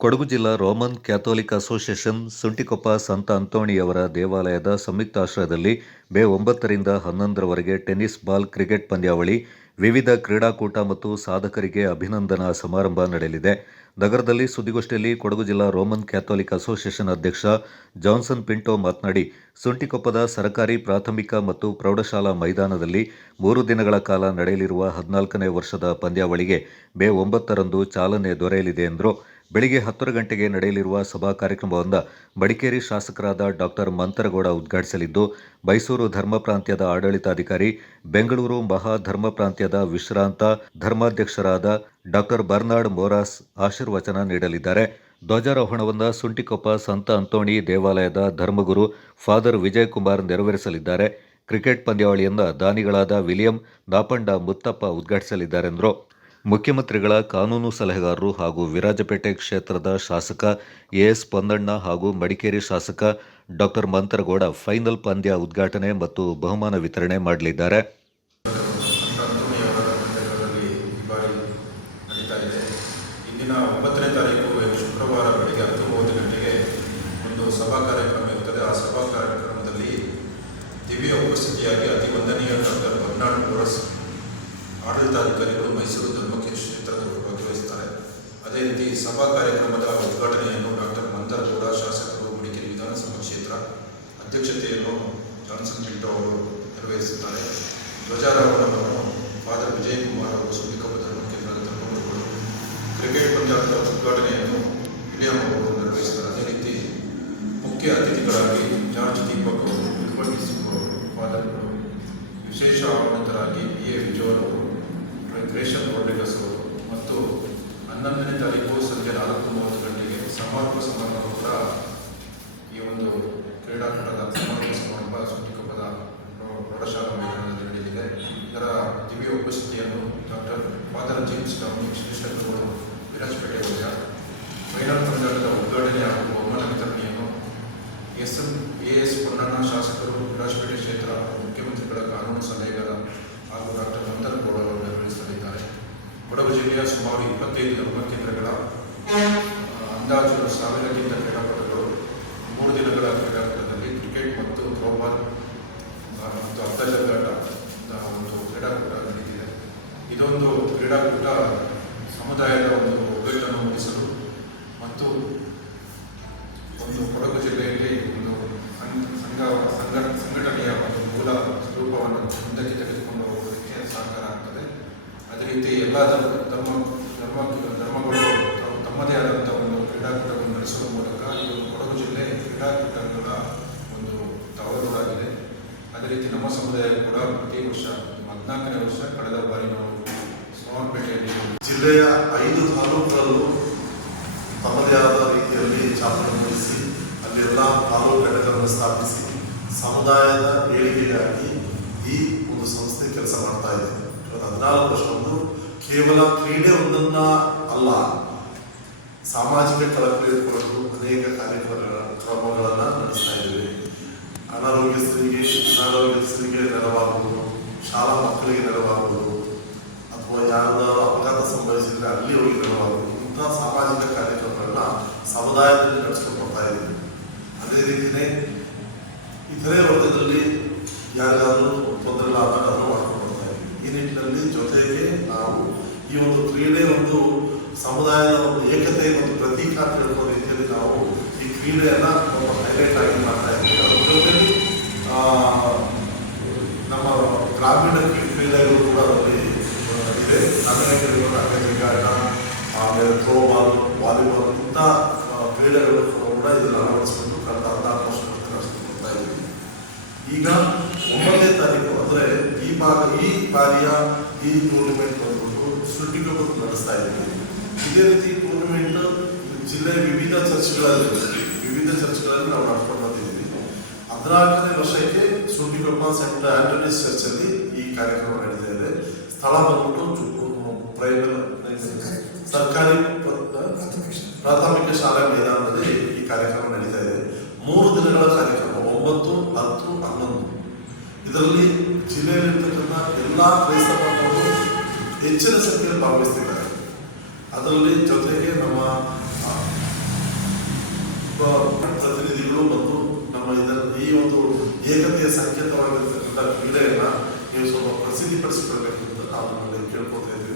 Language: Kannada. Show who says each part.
Speaker 1: ಕೊಡಗು ಜಿಲ್ಲಾ ರೋಮನ್ ಕ್ಯಾಥೋಲಿಕ್ ಅಸೋಸಿಯೇಷನ್ ಸುಂಟಿಕೊಪ್ಪ ಸಂತ ಅಂತೋಣಿಯವರ ದೇವಾಲಯದ ಸಂಯುಕ್ತಾಶ್ರಯದಲ್ಲಿ ಮೇ ಒಂಬತ್ತರಿಂದ ಹನ್ನೊಂದರವರೆಗೆ ಟೆನ್ನಿಸ್ ಬಾಲ್ ಕ್ರಿಕೆಟ್ ಪಂದ್ಯಾವಳಿ, ವಿವಿಧ ಕ್ರೀಡಾಕೂಟ ಮತ್ತು ಸಾಧಕರಿಗೆ ಅಭಿನಂದನಾ ಸಮಾರಂಭ ನಡೆಯಲಿದೆ. ನಗರದಲ್ಲಿ ಸುದ್ದಿಗೋಷ್ಠಿಯಲ್ಲಿ ಕೊಡಗು ಜಿಲ್ಲಾ ರೋಮನ್ ಕ್ಯಾಥೋಲಿಕ್ ಅಸೋಸಿಯೇಷನ್ ಅಧ್ಯಕ್ಷ ಜಾನ್ಸನ್ ಪಿಂಟೋ ಮಾತನಾಡಿ, ಸುಂಟಿಕೊಪ್ಪದ ಸರ್ಕಾರಿ ಪ್ರಾಥಮಿಕ ಮತ್ತು ಪ್ರೌಢಶಾಲಾ ಮೈದಾನದಲ್ಲಿ ಮೂರು ದಿನಗಳ ಕಾಲ ನಡೆಯಲಿರುವ ಹದಿನಾಲ್ಕನೇ ವರ್ಷದ ಪಂದ್ಯಾವಳಿಗೆ ಮೇ ಒಂಬತ್ತರಂದು ಚಾಲನೆ ದೊರೆಯಲಿದೆ ಎಂದರು. ಬೆಳಿಗ್ಗೆ ಹತ್ತರ ಗಂಟೆಗೆ ನಡೆಯಲಿರುವ ಸಭಾ ಕಾರ್ಯಕ್ರಮವೊಂದ ಬಡಿಕೇರಿ ಶಾಸಕರಾದ ಡಾಕ್ಟರ್ ಮಂತರಗೌಡ ಉದ್ಘಾಟಿಸಲಿದ್ದು, ಮೈಸೂರು ಧರ್ಮ ಪ್ರಾಂತ್ಯದ ಆಡಳಿತಾಧಿಕಾರಿ, ಬೆಂಗಳೂರು ಮಹಾ ಧರ್ಮ ಪ್ರಾಂತ್ಯದ ವಿಶ್ರಾಂತ ಧರ್ಮಾಧ್ಯಕ್ಷರಾದ ಡಾಕ್ಟರ್ ಬರ್ನಾಡ್ ಮೋರಾಸ್ ಆಶೀರ್ವಚನ ನೀಡಲಿದ್ದಾರೆ. ಧ್ವಜಾರೋಹಣವನ್ನು ಸುಂಟಿಕೊಪ್ಪ ಸಂತ ಅಂತೋಣಿ ದೇವಾಲಯದ ಧರ್ಮಗುರು ಫಾದರ್ ವಿಜಯ್ ಕುಮಾರ್ ನೆರವೇರಿಸಲಿದ್ದಾರೆ. ಕ್ರಿಕೆಟ್ ಪಂದ್ಯಾವಳಿಯನ್ನು ದಾನಿಗಳಾದ ವಿಲಿಯಂ ದಾಪಂಡ ಮುತ್ತಪ್ಪ ಉದ್ಘಾಟಿಸಲಿದ್ದಾರೆಂದರು. ಮುಖ್ಯಮಂತ್ರಿಗಳ ಕಾನೂನು ಸಲಹೆಗಾರರು ಹಾಗೂ ವಿರಾಜಪೇಟೆ ಕ್ಷೇತ್ರದ ಶಾಸಕ ಎಎಸ್ ಪೊಂದಣ್ಣ ಹಾಗೂ ಮಡಿಕೇರಿ ಶಾಸಕ ಡಾಕ್ಟರ್ ಮಂತರಗೌಡ ಫೈನಲ್ ಪಂದ್ಯ ಉದ್ಘಾಟನೆ ಮತ್ತು ಬಹುಮಾನ ವಿತರಣೆ ಮಾಡಲಿದ್ದಾರೆ.
Speaker 2: ಆಡಳಿತಾಧಿಕಾರಿಗಳು ಮೈಸೂರು ಅದೇ ರೀತಿ ಸಭಾ ಕಾರ್ಯಕ್ರಮದ ಉದ್ಘಾಟನೆಯನ್ನು ಡಾಕ್ಟರ್ ಮಂತರಗೌಡ ಶಾಸಕರು ಮಡಿಕೇರಿ ವಿಧಾನಸಭಾ ಕ್ಷೇತ್ರ ಅಧ್ಯಕ್ಷತೆಯನ್ನು ಜಾನ್ಸನ್ ಪಿಂಟೋ ಅವರು ನಿರ್ವಹಿಸುತ್ತಾರೆ. ಧ್ವಜಾರೋಹಣವನ್ನು ಫಾದರ್ ವಿಜಯ್ ಕುಮಾರ್ ಅವರು ಸುದ್ದಿಕೊಪ್ಪ ಮುಖ್ಯಮಂತ್ರಿ ಧರ್ಮಗುರುಗಳು ಕ್ರಿಕೆಟ್ ಪಂದ್ಯಾಟದ ಉದ್ಘಾಟನೆಯನ್ನು ವಿಲಿಯಂ ಅವರು ನಿರ್ವಹಿಸುತ್ತಾರೆ. ಅದೇ ರೀತಿ ಮುಖ್ಯ ಅತಿಥಿಗಳಾಗಿ ಜಾರ್ಜ್ ದೀಪಕ್ ಅವರು ಅವರು ಫಾದರ್ಗಳು ವಿಶೇಷ ಆಹ್ವಾನಿತರಾಗಿ ಬಿ ಎ ವಿಜಯ್ ಅವರು ಗ್ರೇಷನ್ ರೋಡ್ರಿಗಸ್ ಅವರು ಮತ್ತು ಹನ್ನೊಂದನೇ ತಾರೀಕು ಸಂಜೆ ನಾಲ್ಕು ಮೂವತ್ತು ಗಂಟೆಗೆ ಸಮಾರೋಪ ಸಮಾರಂಭ ಕೂಡ ಈ ಒಂದು ಕ್ರೀಡಾಕೂಟದ ಸಮಾರೋಪ ಸಮಾರಂಭ ಸುದ್ದಿಕೊಪ್ಪದ ಪ್ರೌ- ಪ್ರೌಢಶಾಲಾ ಮೈದಾನದಲ್ಲಿ ನಡೆಯಲಿದೆ. ಇದರ ದಿವ್ಯ ಉಪಸ್ಥಿತಿಯನ್ನು ಡಾಕ್ಟರ್ ಫಾದರ್ ಜೇಮ್ಸ್ ಕಾಮಿ ಶ್ರೀಶಂಕರಗಳು ವಿರಾಜಪೇಟೆ ವಲಯ ಮೈದಾನ ಪಂದ್ಯಾಟದ ಉದ್ಘಾಟನೆ ಹಾಗೂ ಬಹುಮಾನ ವಿತರಣೆಯನ್ನು S M A S Ponnanna ಶಾಸಕರು, ವಿರಾಜಪೇಟೆ ಕ್ಷೇತ್ರ ಮುಖ್ಯಮಂತ್ರಿಗಳ ಕಾನೂನು ಸಲಹೆಗಾರ ಹಾಗೂ ಡಾಕ್ಟರ್ ಮಂತರಗೌಡ ಅವರು ನಿರ್ವಹಿಸಲಿದ್ದಾರೆ. ಕೊಡಗು ಜಿಲ್ಲೆಯ ಸುಮಾರು ಇಪ್ಪತ್ತೈದು ಧರ್ಮ ಕೇಂದ್ರಗಳ ಅಂದಾಜು ಸಾವಿರಕ್ಕಿಂತ ಕ್ರೀಡಾಪಟುಗಳು ಮೂರು ದಿನಗಳ ಕ್ರೀಡಾಕೂಟದಲ್ಲಿ ಕ್ರಿಕೆಟ್ ಮತ್ತು ಥ್ರೋಬಾಲ್ ಮತ್ತು ಅರ್ಧಜಗ್ಗಾಟ ಒಂದು ಕ್ರೀಡಾಕೂಟ ನಡೆಯುತ್ತಿದೆ ಇದೊಂದು ಕ್ರೀಡಾಕೂಟ ಸಮುದಾಯದ ಒಂದು ಒಗ್ಗಟ್ಟನ್ನು ಮೂಡಿಸಲು ಮತ್ತು ಒಂದು ಕೊಡಗು ಜಿಲ್ಲೆಯಲ್ಲಿ ಒಂದು ಸಂಘ ಸಂಘ, ಸಂಘ- ಸಂಘಟನೆಯ ಒಂದು ಮೂಲ ರೂಪವನ್ನು ಮುಂದಕ್ಕೆ ತೆಗೆದುಕೊಂಡು ಹೋಗೋದಕ್ಕೆ ಸಹಕಾರ ಆಗ್ತದೆ. ಅದೇ ರೀತಿ ಎಲ್ಲ ಧರ್ಮ ಧರ್ಮ ಧರ್ಮ ಧರ್ಮಗಳು ತಾವು ತಮ್ಮದೇ ಆದಂಥ ಒಂದು ಕ್ರೀಡಾಕೂಟವನ್ನು ನಡೆಸುವ ಮೂಲಕ ಈ ಒಂದು ಕೊಡಗು ಜಿಲ್ಲೆ ಕ್ರೀಡಾಕೂಟಗಳ ಒಂದು ತವರೂರಾಗಿದೆ ಅದೇ ಸಮುದಾಯ ಕೂಡ ಪ್ರತಿ ವರ್ಷ, ಹದಿನಾಲ್ಕನೇ ವರ್ಷ ಕಳೆದ ಬಾರಿ ನಾವು ಸೋಮಪೇಟೆಯಲ್ಲಿ
Speaker 3: ಜಿಲ್ಲೆಯ ಐದು ತಾಲೂಕುಗಳಲ್ಲೂ ತಮ್ಮದೇ ಆದ ರೀತಿಯಲ್ಲಿ ಚಾಲನೆ ಅಲ್ಲಿ ಅಲ್ಲೆಲ್ಲ ತಾಲೂಕು ಘಟಕಗಳನ್ನು ಸ್ಥಾಪಿಸಿ, ಸಮುದಾಯದ ಏಳಿಗೆಗಾಗಿ ಈ ಒಂದು ಸಂಸ್ಥೆ ಕೆಲಸ ಮಾಡ್ತಾ ಇದೆ. ಹದಿನಾಲ್ಕು ವರ್ಷ ಒಂದು ಕೇವಲ ಕ್ರೀಡೆ ಒಂದನ್ನ ಅಲ್ಲ, ಸಾಮಾಜಿಕ ಕಳಕಳಿ ಅನೇಕ ಕಾರ್ಯಕ್ರಮಗಳ ಕ್ರಮಗಳನ್ನು ನಡೆಸ್ತಾ ಇದ್ದೇವೆ. ಅನಾರೋಗ್ಯಸ್ಥರಿಗೆ ಅನಾರೋಗ್ಯಸ್ಥರಿಗೆ ನೆರವಾಗುವುದು, ಶಾಲಾ ಮಕ್ಕಳಿಗೆ ನೆರವಾಗುವುದು, ಅಥವಾ ಯಾರಾದರೂ ಅಪಘಾತ ಸಂಭವಿಸಿದರೆ ಅಲ್ಲಿ ಹೋಗಿ ನೆರವಾಗುವುದು. ಇಂತಹ ಸಾಮಾಜಿಕ ಕಾರ್ಯಕ್ರಮಗಳನ್ನ ಸಮುದಾಯದಲ್ಲಿ ನಡೆಸ್ಕೊಂಡು ಬರ್ತಾ ಇದ್ದೀವಿ. ಅದೇ ರೀತಿಯೇ ಇತರೆ ವರ್ಗದಲ್ಲಿ ಯಾರಿಗಾದರೂ ತೊಂದರೆ ಅದನ್ನು ಮಾಡ್ಕೊಂಡು ಬರ್ತಾ ಈ ನಿಟ್ಟಿನಲ್ಲಿ ಜೊತೆಗೆ ನಾವು ಈ ಒಂದು ಕ್ರೀಡೆ ಒಂದು ಸಮುದಾಯದ ಒಂದು ಏಕತೆ ಒಂದು ಪ್ರತೀಕ ಅಂತ ಹೇಳುವ ರೀತಿಯಲ್ಲಿ ನಾವು ಈ ಕ್ರೀಡೆಯನ್ನ ತುಂಬ ಹೈಲೈಟ್ ಆಗಿ ಮಾಡ್ತಾ ಇದ್ದೀವಿ ಅದ್ರ ಜೊತೆಲಿ ಆ, ನಮ್ಮ ಗ್ರಾಮೀಣ ಕ್ರೀ- ಕ್ರೀಡೆಗಳು ಕೂಡ ಅಲ್ಲಿ ಇದೆ ಗ್ರಾಮೀಣ ಕ್ರೀಡೆಗಳು ಅಂಗಜಿಗಾಟ ಆಮೇಲೆ ಥ್ರೋಬಾಲ್ ವಾಲಿಬಾಲ್ ಇಂಥ ಕ್ರೀಡೆಗಳು ಕೂಡ ಇದನ್ನು ಅಳವಡಿಸ್ಕೊಂಡು ಕಳೆದ ಹದಿನಾಲ್ಕು ವರ್ಷಗಳಿಂದ ನಡೆಸ್ಕೊಂಡು ಬರ್ತಾ ಇದ್ದೀವಿ ಈಗ ಒಂಬತ್ತನೇ ತಾರೀಕು ಅಂದ್ರೆ ಈ ಭಾಗ, ಈ ಬಾರಿಯ ಈ ಟೂರ್ನಿಮೆಂಟ್ ಬಂದ್ಬಿಟ್ಟು ಸುದ್ದಿಗೊಬ್ಬರು ನಡೆಸ್ತಾ ಇದ್ದೀವಿ ಇದೇ ರೀತಿ ಟೂರ್ನಿಮೆಂಟ್ ಜಿಲ್ಲೆಯ ವಿವಿಧ ಚರ್ಚ್ಗಳಲ್ಲಿ ವಿವಿಧ ಚರ್ಚ್ಗಳಲ್ಲಿ ನಾವು ನಡ್ಕೊಂಡು ಬಂದಿದ್ದೀವಿ. ಹದಿನಾಲ್ಕನೇ ವರ್ಷಕ್ಕೆ ಸುಂಟಿಕೊಪ್ಪ ಸೆಂಟ್ ಆಂಟೋನಿಸ್ ಚರ್ಚಲ್ಲಿ ಈ ಕಾರ್ಯಕ್ರಮ ನಡೀತಾ ಇದೆ. ಸ್ಥಳ ಬಂದ್ಬಿಟ್ಟು ಪ್ರೈಮರಿ ಸರ್ಕಾರಿ ಪ್ರ- ಪ್ರಾಥಮಿಕ ಶಾಲೆ ಮೈದಾನದಲ್ಲಿ ಈ ಕಾರ್ಯಕ್ರಮ ನಡೀತಾ ಇದೆ. ಮೂರು ದಿನಗಳ ಕಾರ್ಯಕ್ರಮ, ಒಂಬತ್ತು, ಹತ್ತು, ಹನ್ನೊಂದು. ಇದರಲ್ಲಿ ಜಿಲ್ಲೆಯಲ್ಲಿರ್ತಕ್ಕಂಥ ಎಲ್ಲ ಕ್ರೈಸ್ತ ಬಾಂಧವರು ಹೆಚ್ಚಿನ ಸಂಖ್ಯೆಯಲ್ಲಿ ಭಾಗವಹಿಸ್ತಿದ್ದಾರೆ. ಅದರಲ್ಲಿ ಜೊತೆಗೆ ನಮ್ಮ ಪ್ರತಿನಿಧಿಗಳು ಮತ್ತು ನಮ್ಮ ಇದರ ಈ ಒಂದು ಏಕತೆಯ ಸಂಕೇತವಾಗಿರ್ತಕ್ಕಂಥ ಕ್ರೀಡೆಯನ್ನ ನೀವು ಸ್ವಲ್ಪ ಪ್ರಸಿದ್ಧಿಪಡಿಸಿಕೊಳ್ಬೇಕು ಅಂತ ನಾವು ಕೇಳ್ಕೊತಾ ಇದ್ದೀವಿ